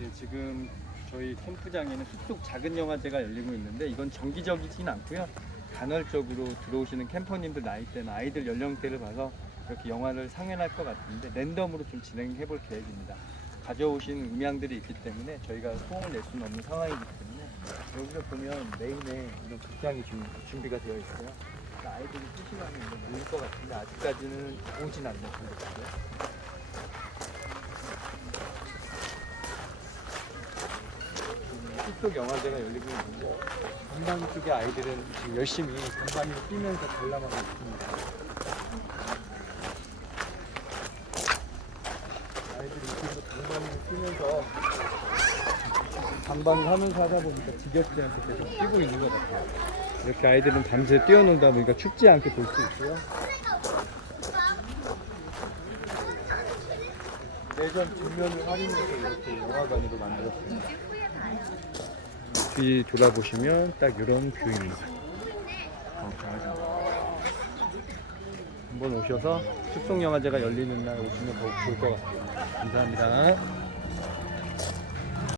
네, 지금 저희 캠프장에는 숲속 작은 영화제가 열리고 있는데 이건 정기적이진 않고요. 간헐적으로 들어오시는 캠퍼님들 나이대나 아이들 연령대를 봐서 이렇게 영화를 상연할 것 같은데 랜덤으로 좀 진행해 볼 계획입니다. 가져오신 음향들이 있기 때문에 저희가 소음을 낼 수는 없는 상황이기 때문에 여기서 보면 메인에 이런 극장이 준, 준비가 되어 있어요. 그러니까 아이들이 수시간에 모일 것 같은데 아직까지는 오진 않는 상태고요. 숲속 영화제가 열리고 있는데 전방 쪽의 아이들은 지금 열심히 전방위로 뛰면서 관람하고 있습니다. 아이들이 이쪽으로 전방위로 뛰면서 방방을 하면서 하다 보니까 지겹지 않게 계속 뛰고 있는 것 같아요. 이렇게 아이들은 밤새 뛰어놀다 보니까 춥지 않게 볼 수 있고요. 내전 뒷면을 활용해서 이렇게 영화관으로 만들었습니다. 뒤 돌아보시면 딱 이런 뷰입니다. 한번 오셔서 숲속 영화제가 열리는 날 오시면 더욱 좋을 것 같아요. 감사합니다.